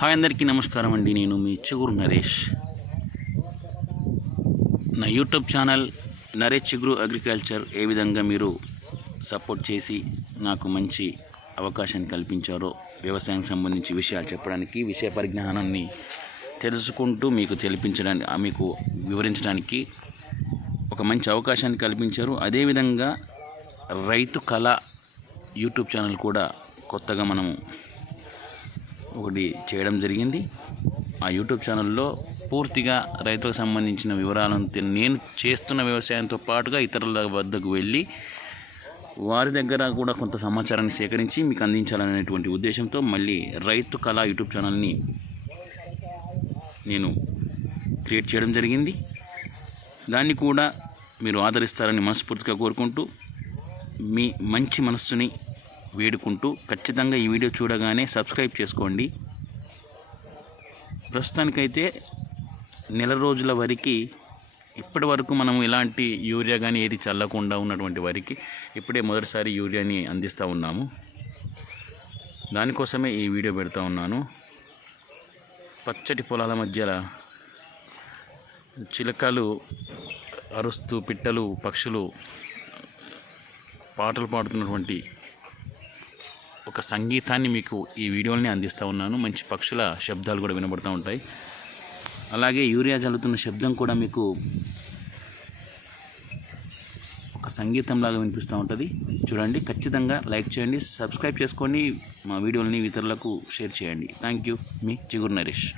Hi అందరికీ నమస్కారం అండి. నేను మీ చిగురు నరేష్. నా యూట్యూబ్ ఛానల్ నరేష్ చిగురు అగ్రికల్చర్ ఏ విధంగా మీరు సపోర్ట్ చేసి నాకు మంచి అవకాశాన్ని కల్పించారో, వ్యవసాయం సంబంధించి విషయాలు చెప్పడానికి, విషయ పరిజ్ఞానాన్ని తెలుసుకుంటూ మీకు వివరించడానికి ఒక మంచి అవకాశాన్ని కల్పించారు. అదేవిధంగా రైతు కళ యూట్యూబ్ ఛానల్ కూడా కొత్తగా మనము ఒకటి చేయడం జరిగింది. ఆ యూట్యూబ్ ఛానల్లో పూర్తిగా రైతులకు సంబంధించిన వివరాలను నేను చేస్తున్న వ్యవసాయంతో పాటుగా ఇతరుల వద్దకు వెళ్ళి వారి దగ్గర కూడా కొంత సమాచారాన్ని సేకరించి మీకు అందించాలనేటువంటి ఉద్దేశంతో మళ్ళీ రైతు కళ యూట్యూబ్ ఛానల్ని నేను క్రియేట్ చేయడం జరిగింది. దాన్ని కూడా మీరు ఆదరిస్తారని మనస్ఫూర్తిగా కోరుకుంటూ, మీ మంచి మనస్సుని వేడుకుంటూ ఖచ్చితంగా ఈ వీడియో చూడగానే సబ్స్క్రైబ్ చేసుకోండి. ప్రస్తుతానికైతే నెల రోజుల వరకు ఇప్పటి వరకు మనం ఇలాంటి యూరియా కానీ ఏది చల్లకుండా ఉన్నటువంటి వరకు ఇప్పుడే మొదటిసారి యూరియాని అందిస్తూ ఉన్నాము. దానికోసమే ఈ వీడియో పెడతా ఉన్నాను. పచ్చటి పొలాల మధ్యలో చిలకలు అరుస్తూ, పిట్టలు, పక్షులు పాటలు పాడుతున్నటువంటి ఒక సంగీతాన్ని మీకు ఈ వీడియోని అందిస్తూ ఉన్నాను. మంచి పక్షుల శబ్దాలు కూడా వినబడుతూ ఉంటాయి. అలాగే యూరియా చల్లుతున్న శబ్దం కూడా మీకు ఒక సంగీతంలాగా వినిపిస్తూ ఉంటుంది. చూడండి, ఖచ్చితంగా లైక్ చేయండి, సబ్స్క్రైబ్ చేసుకోండి, మా వీడియోలని ఇతరులకు షేర్ చేయండి. Thank you. మీ చిగురు నరేష్.